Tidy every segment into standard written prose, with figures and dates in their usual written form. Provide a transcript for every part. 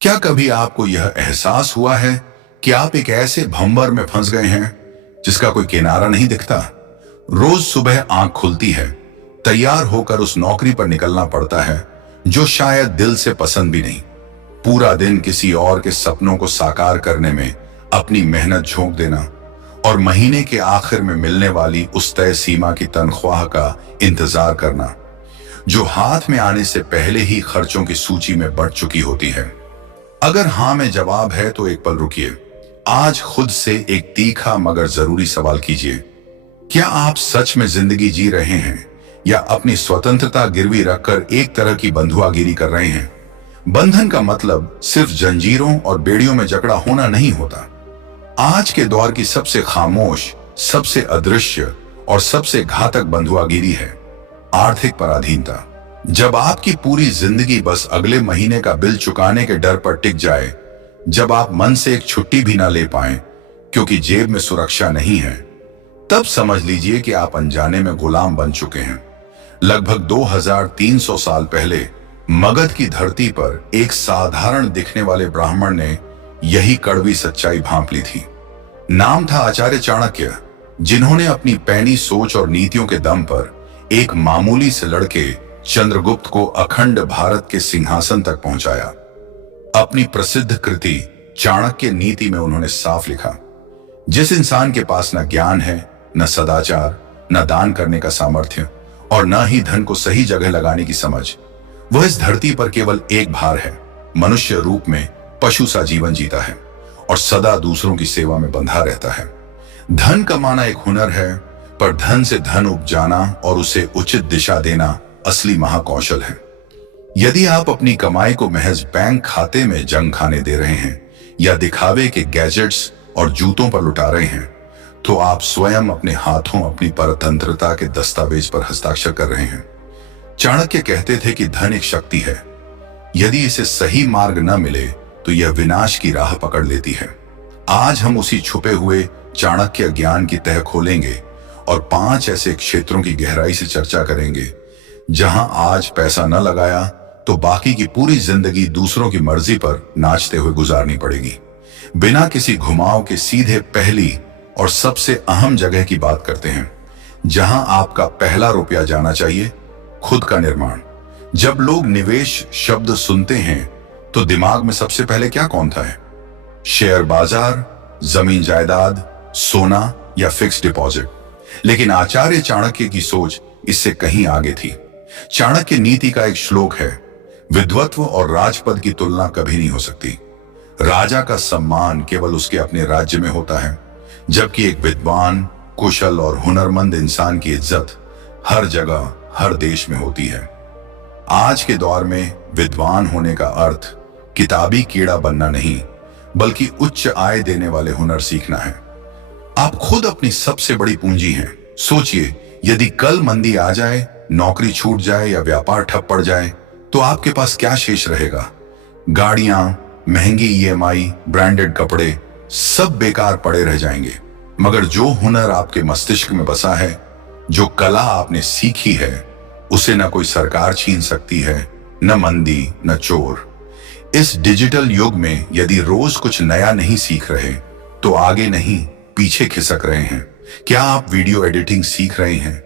क्या कभी आपको यह एहसास हुआ है कि आप एक ऐसे भंवर में फंस गए हैं जिसका कोई किनारा नहीं दिखता? रोज सुबह आंख खुलती है, तैयार होकर उस नौकरी पर निकलना पड़ता है जो शायद दिल से पसंद भी नहीं। पूरा दिन किसी और के सपनों को साकार करने में अपनी मेहनत झोंक देना और महीने के आखिर में मिलने वाली उस तय सीमा की तनख्वाह का इंतजार करना जो हाथ में आने से पहले ही खर्चों की सूची में बढ़ चुकी होती है। अगर हाँ में जवाब है तो एक पल रुकिए। आज खुद से एक तीखा मगर जरूरी सवाल कीजिए। क्या आप सच में जिंदगी जी रहे हैं या अपनी स्वतंत्रता गिरवी रखकर एक तरह की बंधुआगिरी कर रहे हैं? बंधन का मतलब सिर्फ जंजीरों और बेड़ियों में जकड़ा होना नहीं होता। आज के दौर की सबसे खामोश, सबसे अदृश्य और सबसे घातक बंधुआगिरी है आर्थिक पराधीनता। जब आपकी पूरी जिंदगी बस अगले महीने का बिल चुकाने के डर पर टिक जाए, जब आप मन से एक छुट्टी भी ना ले पाएं क्योंकि जेब में सुरक्षा नहीं है, तब समझ लीजिए कि आप अनजाने में गुलाम बन चुके हैं। लगभग 2300 साल पहले मगध की धरती पर एक साधारण दिखने वाले ब्राह्मण ने यही कड़वी सच्चाई भांप ली थी। नाम था आचार्य चाणक्य, जिन्होंने अपनी पैनी सोच और नीतियों के दम पर एक मामूली से लड़के चंद्रगुप्त को अखंड भारत के सिंहासन तक पहुंचाया। अपनी प्रसिद्ध कृति चाणक्य नीति में उन्होंने साफ लिखा, जिस इंसान के पास न ज्ञान है, न सदाचार, न दान करने का सामर्थ्य और न ही धन को सही जगह लगाने की समझ, वह इस धरती पर केवल एक भार है। मनुष्य रूप में पशु सा जीवन जीता है और सदा दूसरों की सेवा में बंधा रहता है। धन कमाना एक हुनर है, पर धन से धन उपजाना और उसे उचित दिशा देना असली महाकौशल है। यदि आप अपनी कमाई को महज बैंक खाते में जंग खाने दे रहे हैं या दिखावे के गैजेट्स और जूतों पर लुटा रहे हैं, तो आप स्वयं अपने हाथों अपनी परतंत्रता के दस्तावेज पर हस्ताक्षर कर रहे हैं। चाणक्य कहते थे कि धन एक शक्ति है, यदि इसे सही मार्ग न मिले तो यह विनाश की राह पकड़ लेती है। आज हम उसी छुपे हुए चाणक्य ज्ञान की तह खोलेंगे और 5 ऐसे क्षेत्रों की गहराई से चर्चा करेंगे जहां आज पैसा न लगाया तो बाकी की पूरी जिंदगी दूसरों की मर्जी पर नाचते हुए गुजारनी पड़ेगी। बिना किसी घुमाव के सीधे पहली और सबसे अहम जगह की बात करते हैं, जहां आपका पहला रुपया जाना चाहिए, खुद का निर्माण। जब लोग निवेश शब्द सुनते हैं तो दिमाग में सबसे पहले क्या कौंधता है? शेयर बाजार, जमीन जायदाद, सोना या फिक्स डिपॉजिट। लेकिन आचार्य चाणक्य की सोच इससे कहीं आगे थी। चाणक्य नीति का एक श्लोक है, विद्वत्व और राजपद की तुलना कभी नहीं हो सकती। राजा का सम्मान केवल उसके अपने राज्य में होता है, जबकि एक विद्वान, कुशल और हुनरमंद इंसान की इज्जत हर जगह, हर देश में होती है। आज के दौर में विद्वान होने का अर्थ किताबी कीड़ा बनना नहीं, बल्कि उच्च आय देने वाले हुनर सीखना है। आप खुद अपनी सबसे बड़ी पूंजी हैं। सोचिए, यदि कल मंदी आ जाए, नौकरी छूट जाए या व्यापार ठप पड़ जाए, तो आपके पास क्या शेष रहेगा? गाड़ियां, महंगी ईएमआई, ब्रांडेड कपड़े, सब बेकार पड़े रह जाएंगे। मगर जो हुनर आपके मस्तिष्क में बसा है, जो कला आपने सीखी है, उसे न कोई सरकार छीन सकती है, न मंदी, न चोर। इस डिजिटल युग में यदि रोज कुछ नया नहीं सीख रहे तो आगे नहीं, पीछे खिसक रहे हैं। क्या आप वीडियो एडिटिंग सीख रहे हैं?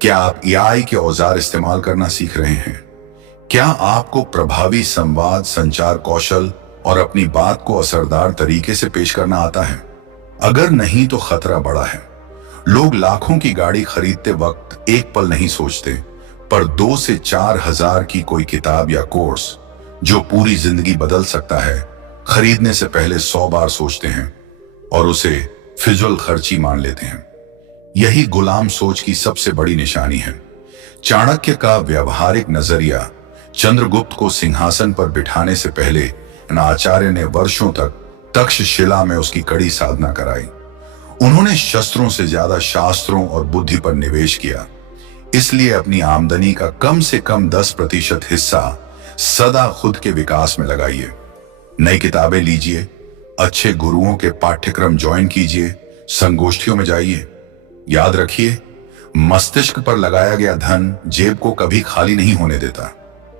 क्या आप एआई के औजार इस्तेमाल करना सीख रहे हैं? क्या आपको प्रभावी संवाद, संचार कौशल और अपनी बात को असरदार तरीके से पेश करना आता है? अगर नहीं तो खतरा बड़ा है। लोग लाखों की गाड़ी खरीदते वक्त एक पल नहीं सोचते, पर 2 से 4 हजार की कोई किताब या कोर्स जो पूरी जिंदगी बदल सकता है, खरीदने से पहले 100 बार सोचते हैं और उसे फिजूल खर्ची मान लेते हैं। यही गुलाम सोच की सबसे बड़ी निशानी है। चाणक्य का व्यवहारिक नजरिया चंद्रगुप्त को सिंहासन पर बिठाने से पहले आचार्य ने वर्षों तक तक्षशिला में उसकी कड़ी साधना कराई। उन्होंने शस्त्रों से ज्यादा शास्त्रों और बुद्धि पर निवेश किया, इसलिए अपनी आमदनी का कम से कम 10% हिस्सा सदा खुद के विकास में लगाइए। नई किताबें लीजिए, अच्छे गुरुओं के पाठ्यक्रम ज्वाइन कीजिए, संगोष्ठियों में जाइए। याद रखिए, मस्तिष्क पर लगाया गया धन जेब को कभी खाली नहीं होने देता।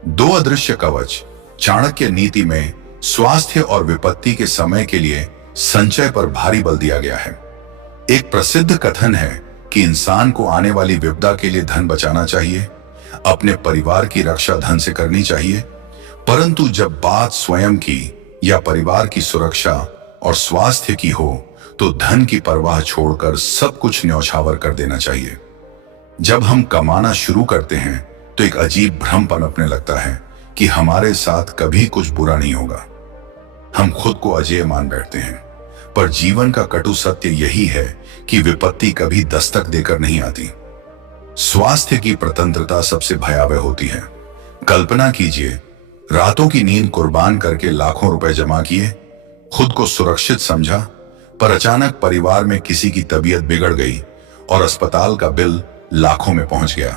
2 अदृश्य कवच चाणक्य नीति में स्वास्थ्य और विपत्ति के समय के लिए संचय पर भारी बल दिया गया है। एक प्रसिद्ध कथन है कि इंसान को आने वाली विपदा के लिए धन बचाना चाहिए, अपने परिवार की रक्षा धन से करनी चाहिए, परंतु जब बात स्वयं की या परिवार की सुरक्षा और स्वास्थ्य की हो तो धन की परवाह छोड़कर सब कुछ न्यौछावर कर देना चाहिए। जब हम कमाना शुरू करते हैं तो एक अजीब भ्रम पनपने लगता है कि हमारे साथ कभी कुछ बुरा नहीं होगा। हम खुद को अजेय मान बैठते हैं, पर जीवन का कटु सत्य यही है कि विपत्ति कभी दस्तक देकर नहीं आती। स्वास्थ्य की प्रतंत्रता सबसे भयावह होती है। कल्पना कीजिए, रातों की नींद कुर्बान करके लाखों रुपए जमा किए, खुद को सुरक्षित समझा, पर अचानक परिवार में किसी की तबीयत बिगड़ गई और अस्पताल का बिल लाखों में पहुंच गया।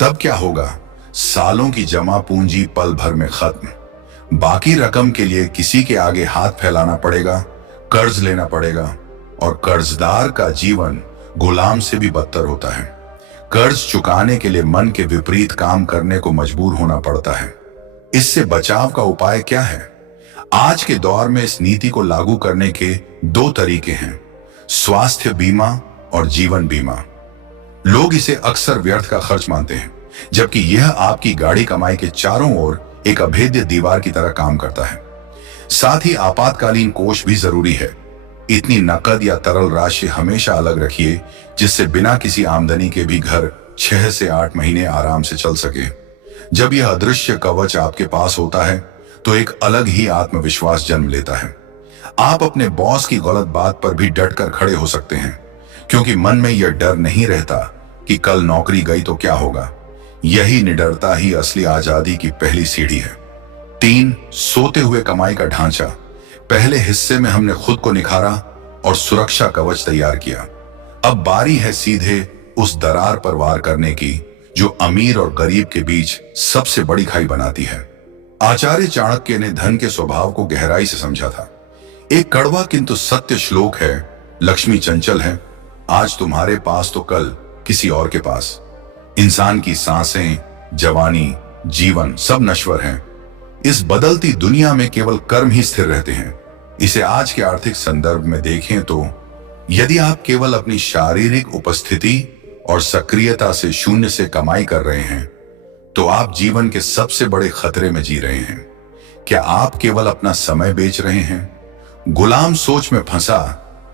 तब क्या होगा? सालों की जमा पूंजी पल भर में खत्म। बाकी रकम के लिए किसी के आगे हाथ फैलाना पड़ेगा, कर्ज लेना पड़ेगा, और कर्जदार का जीवन गुलाम से भी बदतर होता है। कर्ज चुकाने के लिए मन के विपरीत काम करने को मजबूर होना पड़ता है। इससे बचाव का उपाय क्या है? आज के दौर में इस नीति को लागू करने के दो तरीके हैं, स्वास्थ्य बीमा और जीवन बीमा। लोग इसे अक्सर व्यर्थ का खर्च मानते हैं, जबकि यह आपकी गाढ़ी कमाई के चारों ओर एक अभेद्य दीवार की तरह काम करता है। साथ ही आपातकालीन कोष भी जरूरी है। इतनी नकद या तरल राशि हमेशा अलग रखिए जिससे बिना किसी आमदनी के भी घर 6 से 8 महीने आराम से चल सके। जब यह अदृश्य कवच आपके पास होता है तो एक अलग ही आत्मविश्वास जन्म लेता है। आप अपने बॉस की गलत बात पर भी डटकर खड़े हो सकते हैं, क्योंकि मन में यह डर नहीं रहता कि कल नौकरी गई तो क्या होगा। यही निडरता ही असली आजादी की पहली सीढ़ी है। 3. सोते हुए कमाई का ढांचा। पहले हिस्से में हमने खुद को निखारा और सुरक्षा कवच तैयार किया। अब बारी है सीधे उस दरार पर वार करने की जो अमीर और गरीब के बीच सबसे बड़ी खाई बनाती है। आचार्य चाणक्य ने धन के स्वभाव को गहराई से समझा था। एक कड़वा किंतु सत्य श्लोक है, लक्ष्मी चंचल है, आज तुम्हारे पास तो कल किसी और के पास। इंसान की सांसें, जवानी, जीवन सब नश्वर हैं। इस बदलती दुनिया में केवल कर्म ही स्थिर रहते हैं। इसे आज के आर्थिक संदर्भ में देखें तो यदि आप केवल अपनी शारीरिक उपस्थिति और सक्रियता से शून्य से कमाई कर रहे हैं तो आप जीवन के सबसे बड़े खतरे में जी रहे हैं। क्या आप केवल अपना समय बेच रहे हैं? गुलाम सोच में फंसा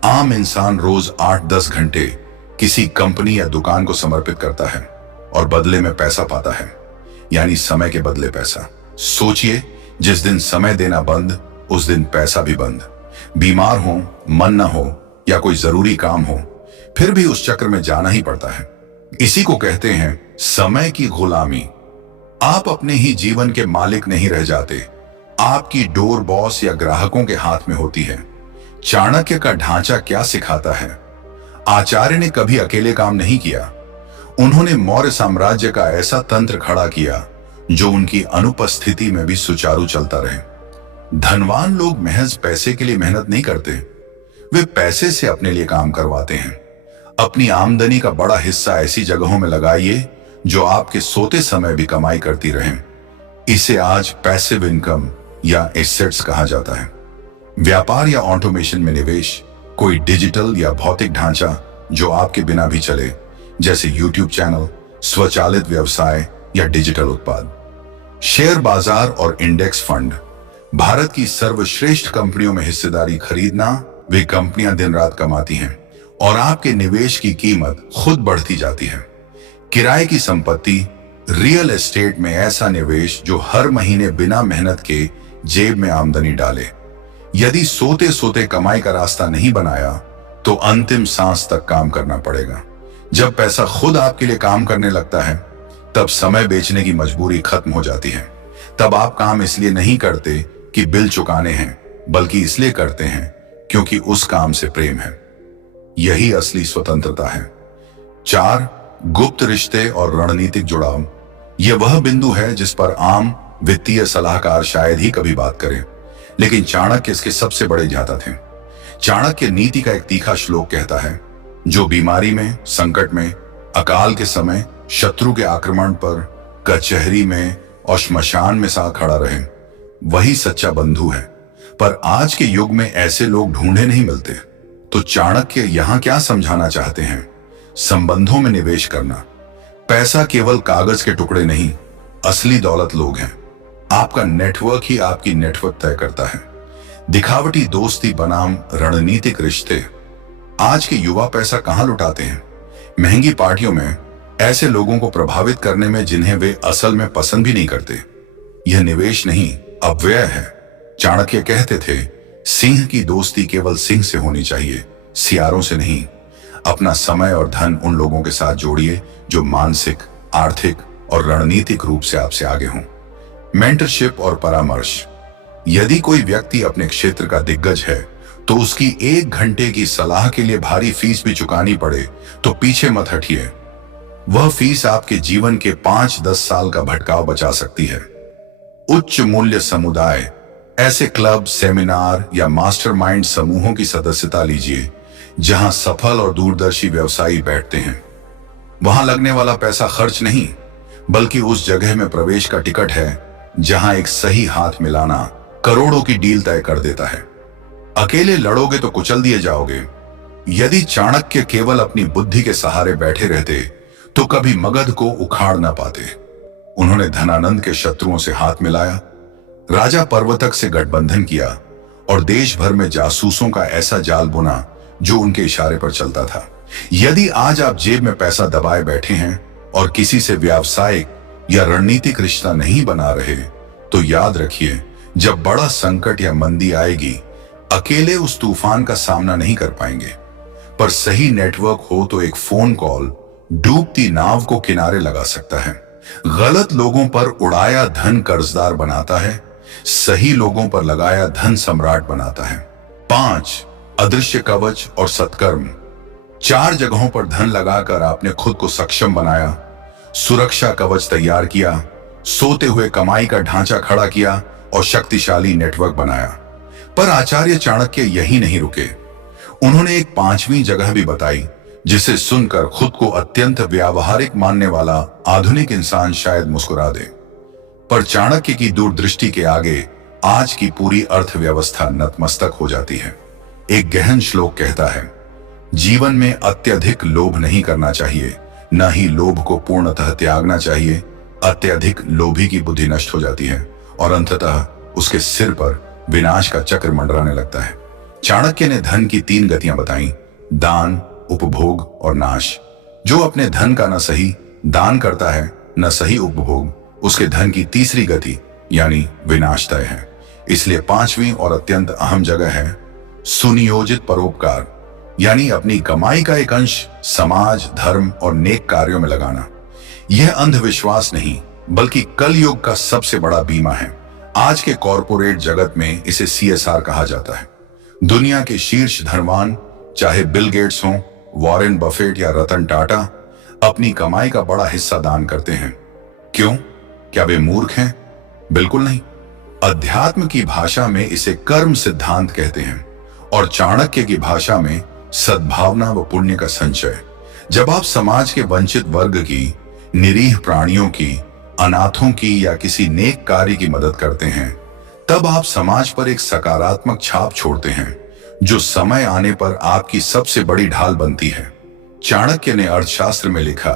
आम इंसान रोज 8-10 घंटे किसी कंपनी या दुकान को समर्पित करता है और बदले में पैसा पाता है, यानी समय के बदले पैसा। सोचिए, जिस दिन समय देना बंद उस दिन पैसा भी बंद। बीमार हो, मन न हो या कोई जरूरी काम हो, फिर भी उस चक्र में जाना ही पड़ता है। इसी को कहते हैं समय की गुलामी। आप अपने ही जीवन के मालिक नहीं रह जाते, आपकी डोर बॉस या ग्राहकों के हाथ में होती है। चाणक्य का ढांचा क्या सिखाता है? आचार्य ने कभी अकेले काम नहीं किया। उन्होंने मौर्य साम्राज्य का ऐसा तंत्र खड़ा किया जो उनकी अनुपस्थिति में भी सुचारू चलता रहे। धनवान लोग महज पैसे के लिए मेहनत नहीं करते, वे पैसे से अपने लिए काम करवाते हैं। अपनी आमदनी का बड़ा हिस्सा ऐसी जगहों में लगाइए जो आपके सोते समय भी कमाई करती रहें। इसे आज पैसिव इनकम या एसेट्स कहा जाता है। व्यापार या ऑटोमेशन में निवेश, कोई डिजिटल या भौतिक ढांचा जो आपके बिना भी चले, जैसे यूट्यूब चैनल, स्वचालित व्यवसाय या डिजिटल उत्पाद। शेयर बाजार और इंडेक्स फंड। भारत की सर्वश्रेष्ठ कंपनियों में हिस्सेदारी खरीदना। वे कंपनियां दिन रात कमाती हैं और आपके निवेश की कीमत खुद बढ़ती जाती है। किराए की संपत्ति, रियल एस्टेट में ऐसा निवेश जो हर महीने बिना मेहनत के जेब में आमदनी डाले। यदि सोते सोते कमाई का रास्ता नहीं बनाया तो अंतिम सांस तक काम करना पड़ेगा। जब पैसा खुद आपके लिए काम करने लगता है तब समय बेचने की मजबूरी खत्म हो जाती है। तब आप काम इसलिए नहीं करते कि बिल चुकाने हैं, बल्कि इसलिए करते हैं क्योंकि उस काम से प्रेम है। यही असली स्वतंत्रता है। 4. गुप्त रिश्ते और रणनीतिक जुड़ाव। यह वह बिंदु है जिस पर आम वित्तीय सलाहकार शायद ही कभी बात करें, लेकिन चाणक्य इसके सबसे बड़े ज्ञाता थे। चाणक्य नीति का एक तीखा श्लोक कहता है, जो बीमारी में, संकट में, अकाल के समय, शत्रु के आक्रमण पर, कचहरी में और श्मशान में साथ खड़ा रहे, वही सच्चा बंधु है। पर आज के युग में ऐसे लोग ढूंढे नहीं मिलते। तो चाणक्य यहां क्या समझाना चाहते हैं? संबंधों में निवेश करना। पैसा केवल कागज के टुकड़े नहीं, असली दौलत लोग हैं। आपका नेटवर्क ही आपकी नेटवर्क तय करता है। दिखावटी दोस्ती बनाम रणनीतिक रिश्ते। आज के युवा पैसा कहां लुटाते हैं? महंगी पार्टियों में, ऐसे लोगों को प्रभावित करने में जिन्हें वे असल में पसंद भी नहीं करते। यह निवेश नहीं, अपव्यय है। चाणक्य कहते थे, सिंह की दोस्ती केवल सिंह से होनी चाहिए, सियारों से नहीं। अपना समय और धन उन लोगों के साथ जोड़िए जो मानसिक, आर्थिक और रणनीतिक रूप से आपसे आगे हों। मेंटरशिप और परामर्श। यदि कोई व्यक्ति अपने क्षेत्र का दिग्गज है तो उसकी 1 घंटे की सलाह के लिए भारी फीस भी चुकानी पड़े तो पीछे मत हटिए। वह फीस आपके जीवन के 5-10 साल का भटकाव बचा सकती है। उच्च मूल्य समुदाय। ऐसे क्लब, सेमिनार या मास्टरमाइंड समूहों की सदस्यता लीजिए जहां सफल और दूरदर्शी व्यवसायी बैठते हैं। वहां लगने वाला पैसा खर्च नहीं, बल्कि उस जगह में प्रवेश का टिकट है जहां एक सही हाथ मिलाना करोड़ों की डील तय कर देता है। अकेले लड़ोगे तो कुचल दिए जाओगे। यदि चाणक्य केवल अपनी बुद्धि के सहारे बैठे रहते तो कभी मगध को उखाड़ ना पाते। उन्होंने धनानंद के शत्रुओं से हाथ मिलाया, राजा पर्वतक से गठबंधन किया और देश भर में जासूसों का ऐसा जाल बुना जो उनके इशारे पर चलता था। यदि आज आप जेब में पैसा दबाए बैठे हैं और किसी से व्यावसायिक या रणनीतिक रिश्ता नहीं बना रहे, तो याद रखिए, जब बड़ा संकट या मंदी आएगी, अकेले उस तूफान का सामना नहीं कर पाएंगे। पर सही नेटवर्क हो तो एक फोन कॉल डूबती नाव को किनारे लगा सकता है। गलत लोगों पर उड़ाया धन कर्जदार बनाता है, सही लोगों पर लगाया धन सम्राट बनाता है। 5. अदृश्य कवच और सत्कर्म। 4 जगहों पर धन लगाकर आपने खुद को सक्षम बनाया, सुरक्षा कवच तैयार किया, सोते हुए कमाई का ढांचा खड़ा किया और शक्तिशाली नेटवर्क बनाया। पर आचार्य चाणक्य यही नहीं रुके। उन्होंने एक 5वीं जगह भी बताई जिसे सुनकर खुद को अत्यंत व्यावहारिक मानने वाला आधुनिक इंसान शायद मुस्कुरा दे। पर चाणक्य की दूरदृष्टि के आगे आज की पूरी अर्थव्यवस्था नतमस्तक हो जाती है। एक गहन श्लोक कहता है, जीवन में अत्यधिक लोभ नहीं करना चाहिए, न ही लोभ को पूर्णतः त्यागना चाहिए। अत्यधिक लोभी की बुद्धि नष्ट हो जाती है और अंततः उसके सिर पर विनाश का चक्र मंडराने लगता है। चाणक्य ने धन की 3 गतियां बताई, दान, उपभोग और नाश। जो अपने धन का न सही दान करता है न सही उपभोग, उसके धन की तीसरी गति यानी विनाश तय है। इसलिए 5वीं और अत्यंत अहम जगह है सुनियोजित परोपकार, यानी अपनी कमाई का एक अंश समाज, धर्म और नेक कार्यों में लगाना। यह अंधविश्वास नहीं, बल्कि कलयुग का सबसे बड़ा बीमा है। आज के कॉरपोरेट जगत में इसे CSR कहा जाता है। दुनिया के शीर्ष धनवान, चाहे बिल गेट्स हों, वॉरेन बफेट या रतन टाटा, अपनी कमाई का बड़ा हिस्सा दान करते हैं। क्यों? क्या वे मूर्ख हैं? बिल्कुल नहीं। अध्यात्म की भाषा में इसे कर्म सिद्धांत कहते हैं और चाणक्य की भाषा में सद्भावना व पुण्य का संचय। जब आप समाज के वंचित वर्ग की, निरीह प्राणियों की, अनाथों की या किसी नेक कार्य की मदद करते हैं, तब आप समाज पर एक सकारात्मक छाप छोड़ते हैं जो समय आने पर आपकी सबसे बड़ी ढाल बनती है। चाणक्य ने अर्थशास्त्र में लिखा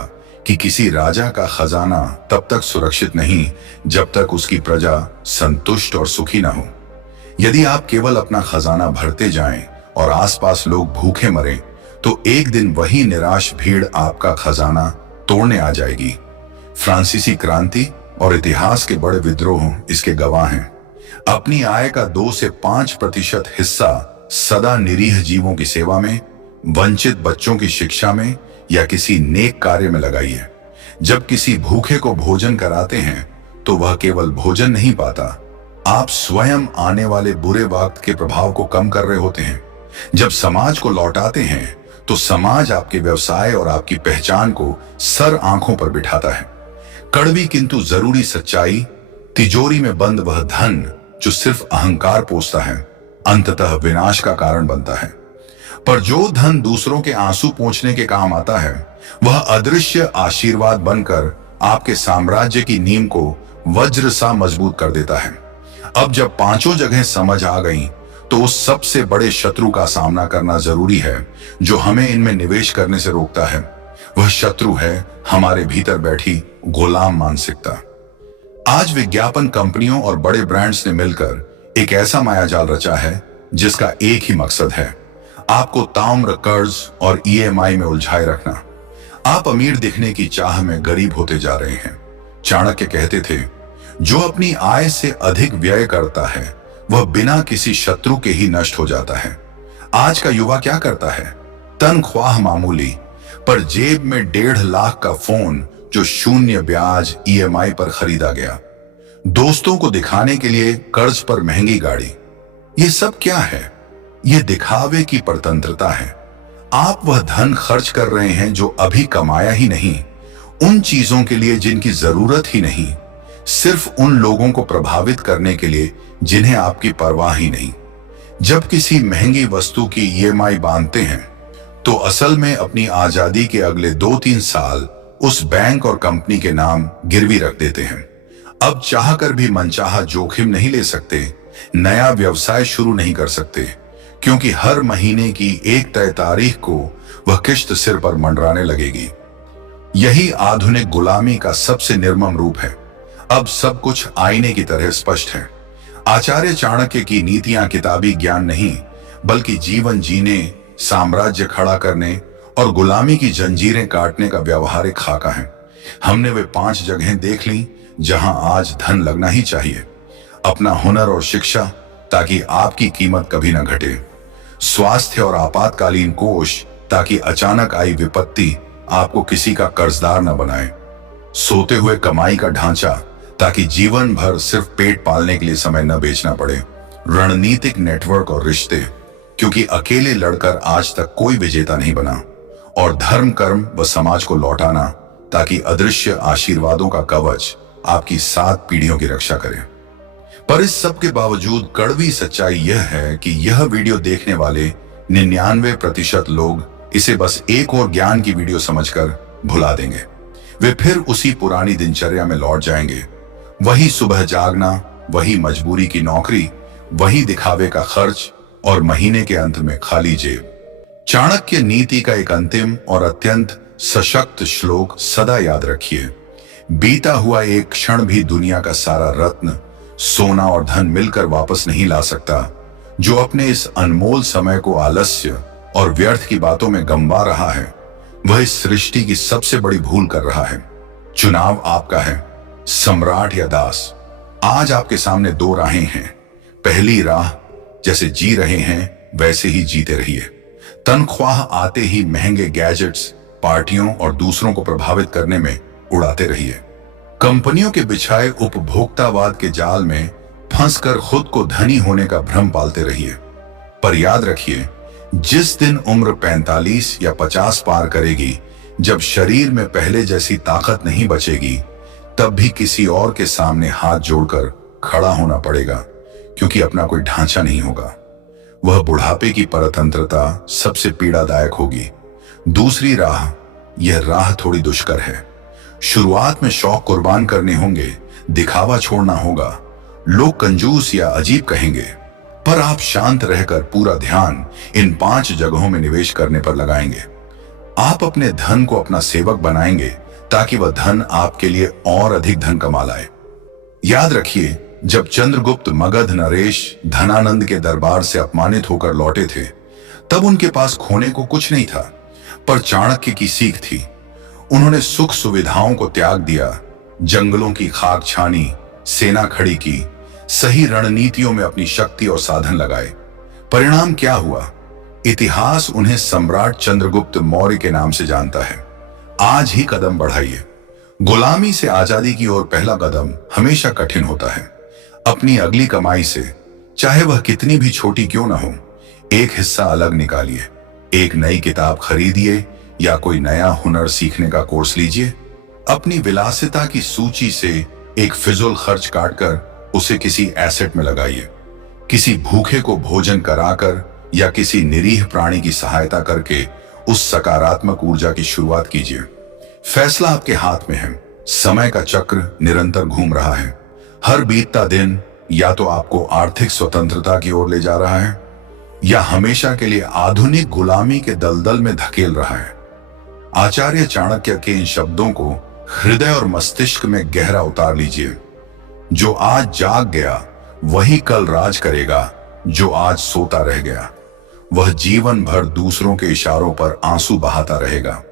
कि किसी राजा का खजाना तब तक सुरक्षित नहीं जब तक उसकी प्रजा संतुष्ट और सुखी ना हो। यदि आप केवल अपना खजाना भरते जाएं और आसपास लोग भूखे मरें, तो एक दिन वही निराश भीड़ आपका खजाना तोड़ने आ जाएगी। फ्रांसीसी क्रांति और इतिहास के बड़े विद्रोह इसके गवाह हैं। अपनी आय का 2 से 5% हिस्सा सदा निरीह जीवों की सेवा में, वंचित बच्चों की शिक्षा में या किसी नेक कार्य में लगाइए। जब किसी भूखे को भोजन कराते हैं तो वह केवल भोजन नहीं पाता, आप स्वयं आने वाले बुरे वक्त के प्रभाव को कम कर रहे होते हैं। जब समाज को लौटाते हैं तो समाज आपके व्यवसाय और आपकी पहचान को सर आंखों पर बिठाता है। कड़वी किंतु जरूरी सच्चाई, तिजोरी में बंद वह धन जो सिर्फ अहंकार पोसता है, अंततः विनाश का कारण बनता है। पर जो धन दूसरों के आंसू पोंछने के काम आता है, वह अदृश्य आशीर्वाद बनकर आपके साम्राज्य की नींव को वज्र सा मजबूत कर देता है। अब जब पांचों जगह समझ आ गई, तो उस सबसे बड़े शत्रु का सामना करना जरूरी है जो हमें इनमें निवेश करने से रोकता है। वह शत्रु है हमारे भीतर बैठी गुलाम मानसिकता। आज विज्ञापन कंपनियों और बड़े ब्रांड्स ने मिलकर एक ऐसा मायाजाल रचा है जिसका एक ही मकसद है, आपको ताम्र कर्ज और ईएमआई में उलझाए रखना। आप अमीर दिखने की चाह में गरीब होते जा रहे हैं। चाणक्य कहते थे, जो अपनी आय से अधिक व्यय करता है वह बिना किसी शत्रु के ही नष्ट हो जाता है। आज का युवा क्या करता है? तनख्वाह मामूली, पर जेब में 1.5 लाख का फोन जो शून्य ब्याज ईएमआई पर खरीदा गया। दोस्तों को दिखाने के लिए कर्ज पर महंगी गाड़ी। ये सब क्या है? ये दिखावे की परतंत्रता है। आप वह धन खर्च कर रहे हैं जो अभी कमाया ही नहीं, उन चीजों के लिए जिनकी जरूरत ही नहीं, सिर्फ उन लोगों को प्रभावित करने के लिए जिन्हें आपकी परवाह ही नहीं। जब किसी महंगी वस्तु की ईएमआई बांधते हैं तो असल में अपनी आजादी के अगले 2-3 साल उस बैंक और कंपनी के नाम गिरवी रख देते हैं। अब चाहकर भी मनचाहा जोखिम नहीं ले सकते, नया व्यवसाय शुरू नहीं कर सकते, क्योंकि हर महीने की एक तय तारीख को वह किश्त सिर पर मंडराने लगेगी। यही आधुनिक गुलामी का सबसे निर्मम रूप है। अब सब कुछ आईने की तरह स्पष्ट है। आचार्य चाणक्य की नीतियां किताबी ज्ञान नहीं, बल्कि जीवन जीने, साम्राज्य खड़ा करने और गुलामी की जंजीरें काटने का व्यवहारिक खाका है। हमने वे 5 जगहें देख ली जहां आज धन लगना ही चाहिए। अपना हुनर और शिक्षा, ताकि आपकी कीमत कभी न घटे। स्वास्थ्य और आपातकालीन कोष, ताकि अचानक आई विपत्ति आपको किसी का कर्जदार न बनाए। सोते हुए कमाई का ढांचा, ताकि जीवन भर सिर्फ पेट पालने के लिए समय न बेचना पड़े। रणनीतिक नेटवर्क और रिश्ते, क्योंकि अकेले लड़कर आज तक कोई विजेता नहीं बना। और धर्म, कर्म व समाज को लौटाना, ताकि अदृश्य आशीर्वादों का कवच आपकी 7 पीढ़ियों की रक्षा करे। पर इस सब के बावजूद कड़वी सच्चाई यह है कि यह वीडियो देखने वाले 99% लोग इसे बस एक और ज्ञान की वीडियो समझकर भुला देंगे। वे फिर उसी पुरानी दिनचर्या में लौट जाएंगे। वही सुबह जागना, वही मजबूरी की नौकरी, वही दिखावे का खर्च और महीने के अंत में खाली जेब। चाणक्य नीति का एक अंतिम और अत्यंत सशक्त श्लोक सदा याद रखिए। बीता हुआ एक क्षण भी दुनिया का सारा रत्न, सोना और धन मिलकर वापस नहीं ला सकता। जो अपने इस अनमोल समय को आलस्य और व्यर्थ की बातों में गंवा रहा है, वह इस सृष्टि की सबसे बड़ी भूल कर रहा है। चुनाव आपका है, सम्राट या दास। आज आपके सामने 2 राहें हैं। पहली राह, जैसे जी रहे हैं वैसे ही जीते रहिए। तनख्वाह आते ही महंगे गैजेट्स, पार्टियों और दूसरों को प्रभावित करने में उड़ाते रहिए। कंपनियों के बिछाए उपभोक्तावाद के जाल में फंसकर खुद को धनी होने का भ्रम पालते रहिए। पर याद रखिए, जिस दिन उम्र 45 या 50 पार करेगी, जब शरीर में पहले जैसी ताकत नहीं बचेगी, तब भी किसी और के सामने हाथ जोड़कर खड़ा होना पड़ेगा, क्योंकि अपना कोई ढांचा नहीं होगा। वह बुढ़ापे की परतंत्रता सबसे पीड़ादायक होगी। दूसरी राह, यह राह थोड़ी दुष्कर है। शुरुआत में शौक कुर्बान करने होंगे, दिखावा छोड़ना होगा, लोग कंजूस या अजीब कहेंगे, पर आप शांत रहकर पूरा ध्यान इन 5 जगहों में निवेश करने पर लगाएंगे। आप अपने धन को अपना सेवक बनाएंगे, ताकि वह धन आपके लिए और अधिक धन कमा लाए। याद रखिए, जब चंद्रगुप्त मगध नरेश धनानंद के दरबार से अपमानित होकर लौटे थे, तब उनके पास खोने को कुछ नहीं था, पर चाणक्य की सीख थी। उन्होंने सुख सुविधाओं को त्याग दिया, जंगलों की खाक छानी, सेना खड़ी की, सही रणनीतियों में अपनी शक्ति और साधन लगाए। परिणाम क्या हुआ? इतिहास उन्हें सम्राट चंद्रगुप्त मौर्य के नाम से जानता है। आज ही कदम बढ़ाइए। गुलामी से आजादी की ओर पहला कदम हमेशा कठिन होता है। अपनी अगली कमाई से, चाहे वह कितनी भी छोटी क्यों ना हो, एक हिस्सा अलग निकालिए। एक नई किताब खरीदिए या कोई नया हुनर सीखने का कोर्स लीजिए। अपनी विलासिता की सूची से एक फिजूल खर्च काटकर उसे किसी एसेट में लगाइए। किसी भूखे को भोजन कराकर या किसी निरीह प्राणी की सहायता करके उस सकारात्मक ऊर्जा की शुरुआत कीजिए। फैसला आपके हाथ में है। समय का चक्र निरंतर घूम रहा है। हर बीतता दिन या तो आपको आर्थिक स्वतंत्रता की ओर ले जा रहा है या हमेशा के लिए आधुनिक गुलामी के दलदल में धकेल रहा है। आचार्य चाणक्य के इन शब्दों को हृदय और मस्तिष्क में गहरा उतार लीजिए। जो आज जाग गया वही कल राज करेगा, जो आज सोता रह गया वह जीवन भर दूसरों के इशारों पर आंसू बहाता रहेगा।